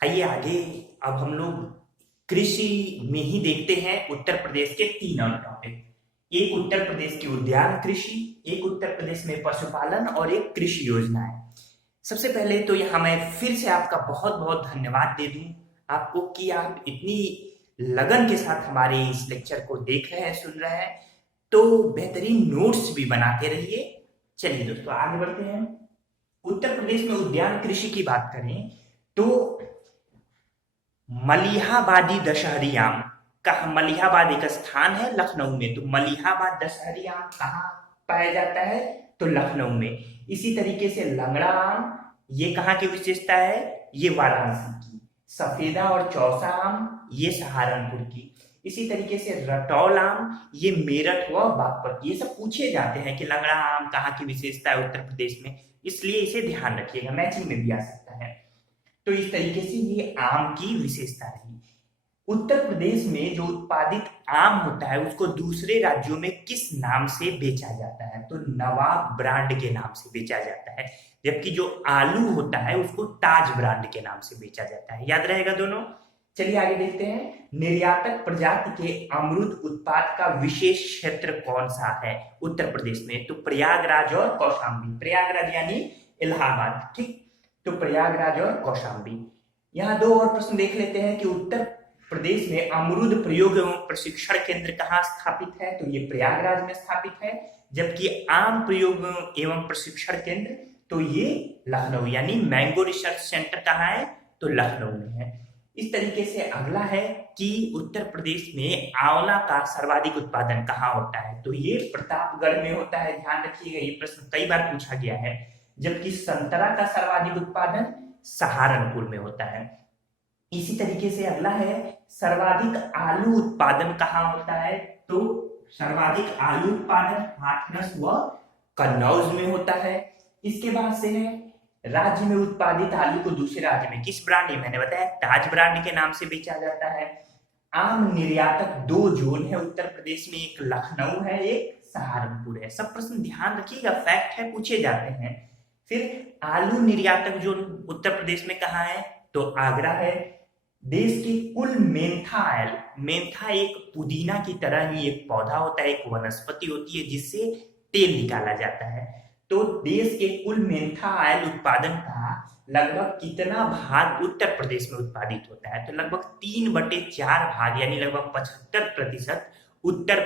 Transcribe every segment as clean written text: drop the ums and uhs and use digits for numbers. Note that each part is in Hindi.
आइए आगे। अब हम लोग कृषि में ही देखते हैं उत्तर प्रदेश के तीन और टॉपिक। एक उत्तर प्रदेश की उद्यान कृषि, एक उत्तर प्रदेश में पशुपालन और एक कृषि योजनाएं। सबसे पहले तो यहाँ मैं फिर से आपका बहुत बहुत धन्यवाद दे दूं आपको कि आप इतनी लगन के साथ हमारे इस लेक्चर को देख रहे हैं, सुन रहे हैं। तो बेहतरीन नोट्स भी बनाते रहिए। चलिए दोस्तों आगे बढ़ते हैं। उत्तर प्रदेश में उद्यान कृषि की बात करें तो मलिहाबादी दशहरी आम कहाँ, मलिहाबाद एक स्थान है लखनऊ में, तो मलिहाबाद दशहरी आम कहाँ पाया जाता है? तो लखनऊ में। इसी तरीके से लंगड़ा आम, ये कहाँ की विशेषता है? ये वाराणसी की। सफेदा और चौसा आम, ये सहारनपुर की। इसी तरीके से रटौल आम, ये मेरठ व बागपत। ये सब पूछे जाते हैं कि लंगड़ा आम कहाँ की विशेषता है उत्तर प्रदेश में, इसलिए इसे ध्यान रखिएगा, मैचिंग में भी आ सकता है। तो इस तरीके से ये आम की विशेषता रही। उत्तर प्रदेश में जो उत्पादित आम होता है उसको दूसरे राज्यों में किस नाम से बेचा जाता है? तो नवाब ब्रांड के नाम से बेचा जाता है। जबकि जो आलू होता है उसको ताज ब्रांड के नाम से बेचा जाता है। याद रहेगा दोनों। चलिए आगे देखते हैं। निर्यातक प्रजाति के अमरूद उत्पाद का विशेष क्षेत्र कौन सा है उत्तर प्रदेश में? तो प्रयागराज और कौशाम्बी। प्रयागराज यानी इलाहाबाद, ठीक। तो प्रयागराज और कौशाम्बी। यहाँ दो और प्रश्न देख लेते हैं कि उत्तर प्रदेश में अमरूद प्रयोग एवं प्रशिक्षण केंद्र कहाँ स्थापित है? तो ये प्रयागराज में स्थापित है। जबकि आम प्रयोग एवं प्रशिक्षण केंद्र तो ये लखनऊ यानी मैंगो रिसर्च सेंटर कहाँ है? तो लखनऊ में है। इस तरीके से अगला है कि उत्तर प्रदेश में आंवला का सर्वाधिक उत्पादन कहाँ होता है? तो ये प्रतापगढ़ में होता है। ध्यान रखिएगा, ये प्रश्न कई बार पूछा गया है। जबकि संतरा का सर्वाधिक उत्पादन सहारनपुर में होता है। इसी तरीके से अगला है सर्वाधिक आलू उत्पादन कहाँ होता है? तो सर्वाधिक आलू उत्पादन हाथरस व कन्नौज में होता है। इसके बाद से है राज्य में उत्पादित आलू को दूसरे राज्य में किस ब्रांड, मैंने बताया ताज ब्रांड के नाम से बेचा जाता है। आम निर्यातक दो जोन है उत्तर प्रदेश में, एक लखनऊ है, एक सहारनपुर है। सब प्रश्न ध्यान रखिएगा, फैक्ट है, पूछे जाते हैं। फिर आलू निर्यातक जोन उत्तर प्रदेश में कहाँ है? तो आगरा है। देश की कुल मेंथा ऑयल, मेंथा एक पुदीना की तरह ही एक पौधा होता है, एक वनस्पति होती है जिससे तेल निकाला जाता है। तो देश के कुल मेंथा ऑयल उत्पादन का लगभग कितना भाग उत्तर प्रदेश में उत्पादित होता है? तो लगभग 3/4 भाग यानी लगभग 75% उत्तर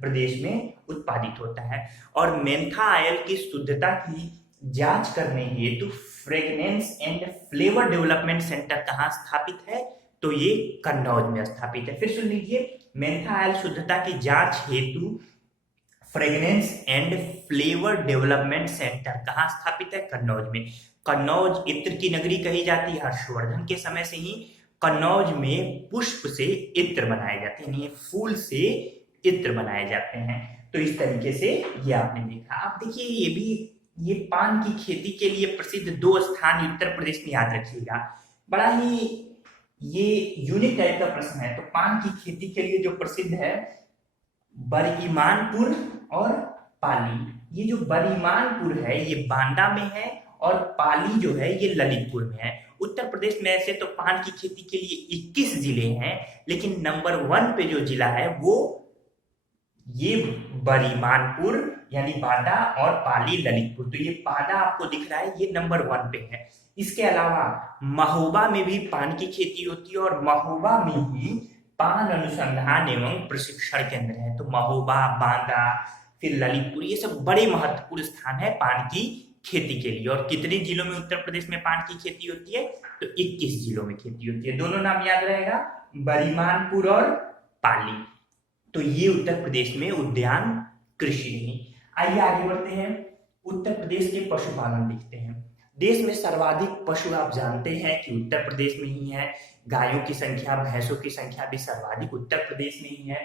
प्रदेश में उत्पादित होता है। और मेंथा ऑयल की शुद्धता की जांच करने हेतु fragrance and flavour development centre कहाँ स्थापित है? तो ये कन्नौज में स्थापित है। फिर सुन लीजिए, मेंथा ऑयल शुद्धता की जांच हेतु fragrance and flavour development centre कहाँ स्थापित है? कन्नौज में। कन्नौज इत्र की नगरी कही जाती है। हर्षवर्धन के समय से ही कन्नौज में पुष्प से इत्र बनाए जाते हैं, यानी फूल से इत्र बनाए जाते हैं। तो इस तरीके से ये आपने देखा। अब देखिए ये भी, ये पान की खेती के लिए प्रसिद्ध दो स्थान उत्तर प्रदेश में याद रखिएगा। बड़ा ही ये यूनिक टाइप का प्रश्न है। तो पान की खेती के लिए जो प्रसिद्ध है बरीमानपुर और पाली। ये जो बरीमानपुर है ये बांदा में है और पाली जो है ये ललितपुर में है। उत्तर प्रदेश में ऐसे तो पान की खेती के लिए 21 जिले हैं, लेकिन नंबर 1 पे जो जिला है वो ये बरीमानपुर यानी बांदा और पाली ललितपुर। तो ये बांदा आपको दिख रहा है, ये नंबर 1 पे है। इसके अलावा महोबा में भी पान की खेती होती है और महोबा में ही पान अनुसंधान एवं प्रशिक्षण केंद्र है। तो महोबा, बांदा, फिर ललितपुर, ये सब बड़े महत्वपूर्ण स्थान है पान की खेती के लिए। और कितने जिलों में उत्तर प्रदेश में पान की खेती होती है? तो 21 जिलों में खेती होती है। दोनों नाम याद रहेगा, बरीमानपुर और पाली। तो ये उत्तर प्रदेश में उद्यान कृषि रही। आइए आगे बढ़ते हैं। उत्तर प्रदेश के पशुपालन देखते हैं। देश में सर्वाधिक पशु आप जानते हैं कि उत्तर प्रदेश में ही है। गायों की संख्या, भैंसों की संख्या भी सर्वाधिक उत्तर प्रदेश में ही है।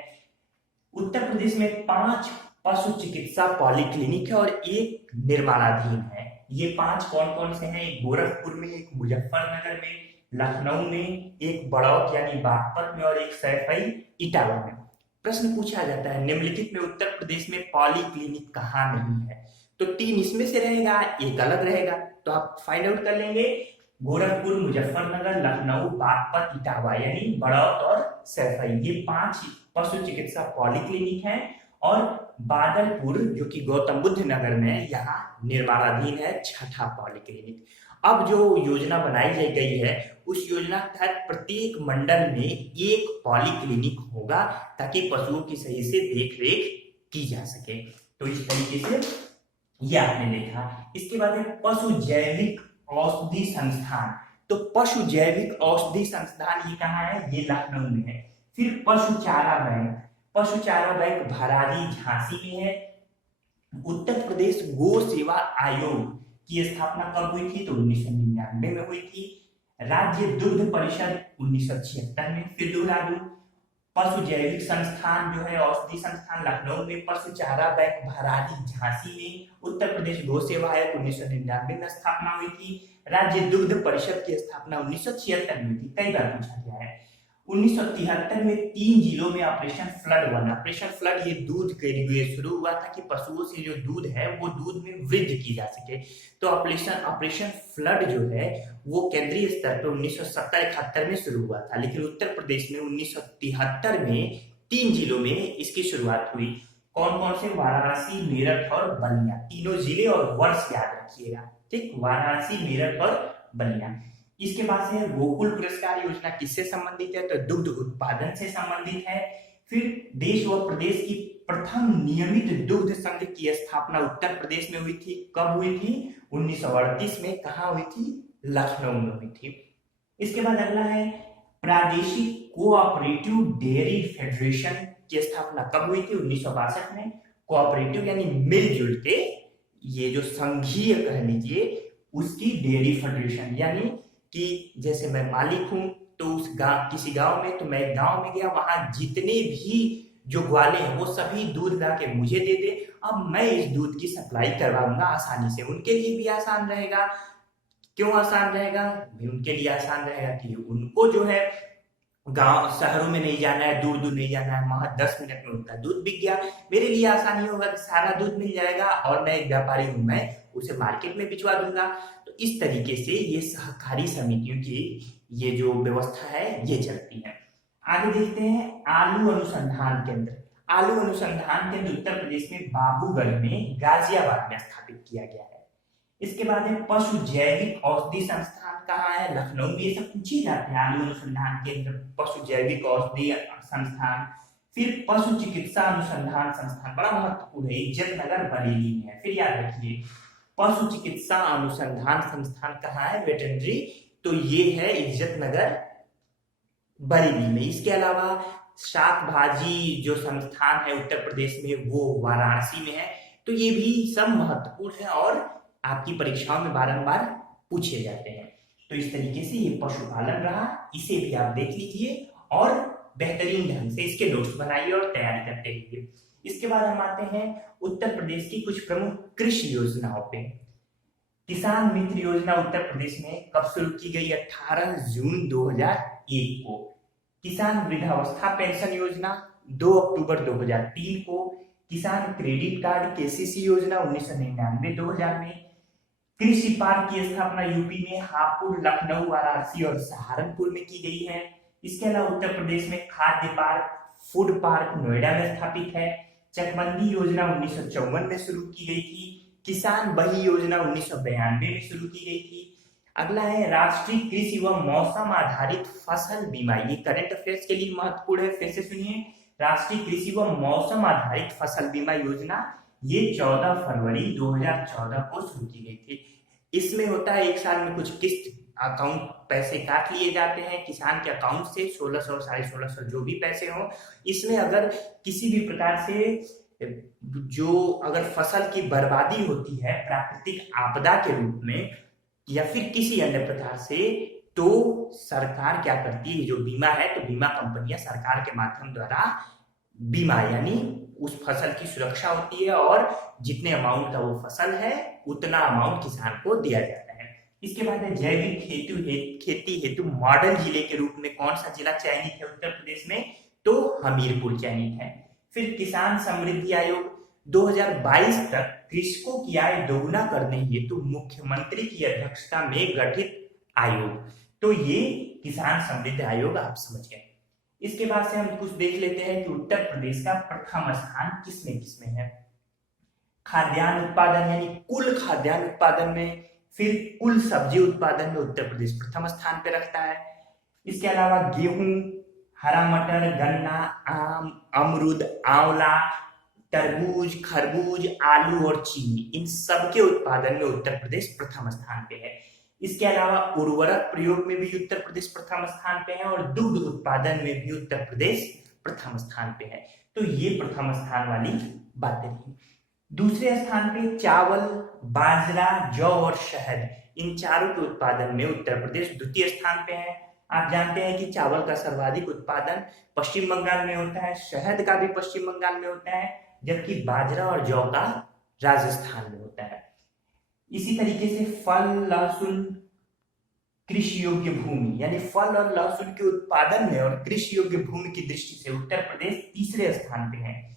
उत्तर प्रदेश में 5 पशु चिकित्सा पॉलीक्लिनिक है और एक निर्माणाधीन है। ये 5 कौन कौन से हैं? एक गोरखपुर में, एक मुजफ्फरनगर में, लखनऊ में, एक बड़ौत यानी बागपत में और एक सैफई इटावा में। प्रश्न पूछा जाता है निम्नलिखित में उत्तर प्रदेश में पॉलीक्लिनिक कहाँ नहीं है? तो 3 इसमें से रहेगा, एक अलग रहेगा। तो आप फाइंड आउट कर लेंगे। गोरखपुर, मुजफ्फरनगर, लखनऊ, बागपत, इटावा यानी बड़ौत और सैफई, ये 5 पशु चिकित्सा पॉलीक्लिनिक हैं। और बादलपुर जो कि गौतम बुद्ध नगर में है, यहाँ निर्माणाधीन है 6ठा पॉलीक्लिनिक। अब जो योजना बनाई गई है उस योजना के तहत प्रत्येक मंडल में एक पॉलीक्लिनिक होगा ताकि पशुओं की सही से देखरेख की जा सके। तो इस तरीके से ये आपने देखा। इसके बाद है पशु जैविक औषधि संस्थान। तो पशु जैविक औषधि संस्थान ये कहाँ है? ये लखनऊ में है। फिर पशु चारा बैंक, पशु चारा बैंक भरारी झांसी में है। उत्तर प्रदेश गो सेवा आयोग की स्थापना कब हुई थी? तो 1999 में हुई थी। राज्य दुग्ध परिषद 1976 में। फिर दोहरा दूं, पशु जैविक संस्थान जो है औषधि संस्थान लखनऊ में, पशु चारा बैंक भरारी झांसी में। उत्तर प्रदेश गो सेवा आयोग 1999 में स्थापना हुई थी। राज्य दुग्ध परिषद की स्थापना 1976 में थी। कई बार पूछा गया है। 1973 में 3 जिलों में ऑपरेशन फ्लड बना। ऑपरेशन फ्लड ये दूध के लिए शुरू हुआ था कि पशुओं से जो दूध है वो दूध में वृद्धि की जा सके। तो ऑपरेशन फ्लड जो है वो केंद्रीय स्तर पर 1970-71 में शुरू हुआ था, लेकिन उत्तर प्रदेश में 1973 में 3 जिलों में इसकी शुरुआत हुई। कौन कौन से? वाराणसी, मेरठ और बलिया। तीनों जिले और वर्ष याद रखिएगा, ठीक? वाराणसी, मेरठ और बलिया। इसके बाद से गोकुल पुरस्कार योजना किससे संबंधित है? तो दुग्ध उत्पादन से संबंधित है। फिर देश व प्रदेश की प्रथम नियमित दुग्ध संघ की स्थापना उत्तर प्रदेश में हुई थी। कब हुई थी? 1938 में। कहाँ हुई थी? लखनऊ में हुई थी। इसके बाद अगला है प्रादेशिक कोऑपरेटिव डेयरी फेडरेशन की स्थापना कब हुई थी? 1962 में। कोऑपरेटिव यानी मिलजुल के, ये जो संघीय कह लीजिए उसकी डेयरी फेडरेशन, यानी कि जैसे मैं मालिक हूं तो उस गांव, किसी गांव में, तो मैं एक गांव में गया, वहां जितने भी जो ग्वाले हैं वो सभी दूध ला के मुझे दे दे। अब मैं इस दूध की सप्लाई करवाऊंगा आसानी से, उनके लिए भी आसान रहेगा। क्यों आसान रहेगा? उनके लिए आसान रहेगा कि उनको जो है गांव शहरों में नहीं जाना है, दूर दूर नहीं जाना है, वहां 10 मिनट में उनका दूध बिक गया। मेरे लिए आसानी होगा कि सारा दूध मिल जाएगा और मैं एक व्यापारी हूं, मैं उसे मार्केट में भिजवा दूंगा। तो इस तरीके से ये सहकारी समितियों की ये जो व्यवस्था है ये चलती है। आगे देखते हैं आलू अनुसंधान केंद्र। आलू अनुसंधान केंद्र उत्तर प्रदेश में बाबूगढ़ में गाजियाबाद में स्थापित किया गया है। इसके बाद है पशु जैविक औषधि संस्थान। कहाँ है? लखनऊ में। ये सब पूछे जाते हैं, आलू अनुसंधान केंद्र, पशु जैविक औषधि संस्थान। फिर पशु चिकित्सा अनुसंधान संस्थान, बड़ा महत्वपूर्ण है, इज्जत नगर बरेली में है। फिर याद रखिए पशु चिकित्सा अनुसंधान संस्थान कहाँ है? वेटरनरी, तो ये है इज्जत नगर बरेली में। इसके अलावा शाक भाजी जो संस्थान है उत्तर प्रदेश में वो वाराणसी में है। तो ये भी सब महत्वपूर्ण है और आपकी परीक्षाओं में बारंबार पूछे जाते हैं। तो इस तरीके से ये पशुपालन रहा, इसे भी आप देख लीजिए और बेहतरीन ढंग से इसके नोट्स बनाइए और तैयारी करते रहिए। इसके बाद हम आते हैं उत्तर प्रदेश की कुछ प्रमुख कृषि योजनाओं पे। किसान मित्र योजना उत्तर प्रदेश में कब शुरू की गई? 18 जून 2001 को। किसान वृद्धावस्था पेंशन योजना 2 अक्टूबर 2003 को। किसान क्रेडिट कार्ड केसीसी योजना 1999-2000 में। कृषि पार्क की स्थापना यूपी में हापुड़, लखनऊ, वाराणसी और सहारनपुर में की गई है। इसके अलावा उत्तर प्रदेश में खाद्य पार्क, फूड पार्क नोएडा में स्थापित है। चकबंदी योजना 1954 में शुरू की गई थी। किसान बही योजना 1992 में शुरू की गई थी। अगला है राष्ट्रीय कृषि व मौसम आधारित फसल बीमा। ये करंट अफेयर्स के लिए महत्वपूर्ण है, फिर से सुनिए। राष्ट्रीय कृषि व मौसम आधारित फसल बीमा योजना ये 14 फरवरी 2014 को शुरू की गई थी। इसमें होता है एक साल में कुछ किस्त अकाउंट पैसे काट लिए जाते हैं किसान के अकाउंट से, 1600 1650 जो भी पैसे हो। इसमें अगर किसी भी प्रकार से जो अगर फसल की बर्बादी होती है प्राकृतिक आपदा के रूप में या फिर किसी अन्य प्रकार से, तो सरकार क्या करती है, जो बीमा है तो बीमा कंपनियां सरकार के माध्यम द्वारा बीमा यानी उस फसल की सुरक्षा होती है और जितने अमाउंट का वो फसल है उतना अमाउंट किसान को दिया जाता है। इसके बाद है जैविक खेती हेतु मॉडल जिले के रूप में कौन सा जिला चयनित है उत्तर प्रदेश में? तो हमीरपुर चयनित है। फिर किसान समृद्धि आयोग 2022 तक कृषकों की आय दोगुना करने हेतु मुख्यमंत्री की अध्यक्षता में गठित आयोग। तो ये किसान समृद्धि आयोग आप समझ गए। इसके बाद से हम कुछ देख लेते हैं कि उत्तर प्रदेश का प्रथम स्थान किसमें किसमें है। खाद्यान्न उत्पादन यानी कुल खाद्यान्न उत्पादन में, फिर कुल सब्जी उत्पादन में उत्तर प्रदेश प्रथम स्थान पे रखता है। इसके अलावा गेहूं, हरा मटर, गन्ना, आम, अमरूद, आंवला, तरबूज, खरबूज, आलू और चीनी, इन सब के उत्पादन में उत्तर प्रदेश प्रथम स्थान पे है। इसके अलावा उर्वरक प्रयोग में भी उत्तर प्रदेश प्रथम स्थान पे है और दुग्ध उत्पादन में भी उत्तर प्रदेश प्रथम स्थान पे है। तो ये प्रथम स्थान वाली बातें रही। दूसरे स्थान पे चावल, बाजरा, जौ और शहद, इन चारों के उत्पादन में उत्तर प्रदेश द्वितीय स्थान पे है। आप जानते हैं कि चावल का सर्वाधिक उत्पादन पश्चिम बंगाल में होता है, शहद का भी पश्चिम बंगाल में होता है, जबकि बाजरा और जौ का राजस्थान में होता है। इसी तरीके से फल, लहसुन, कृषि योग्य भूमि, यानी फल और लहसुन के उत्पादन में और कृषि योग्य भूमि की दृष्टि से उत्तर प्रदेश तीसरे स्थान पे है।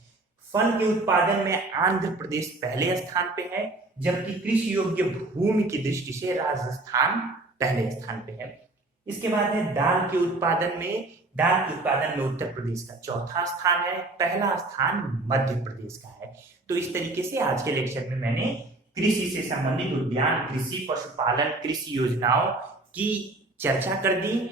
फल के उत्पादन में आंध्र प्रदेश पहले स्थान पे है, जबकि कृषि योग्य भूमि की दृष्टि से राजस्थान पहले स्थान पे है। इसके बाद है दाल के उत्पादन में, दाल के उत्पादन में उत्तर प्रदेश का चौथा स्थान है, पहला स्थान मध्य प्रदेश का है। तो इस तरीके से आज के लेक्चर में मैंने कृषि से संबंधित उद्यान कृषि, पशुपालन, कृषि योजनाओं की चर्चा कर दी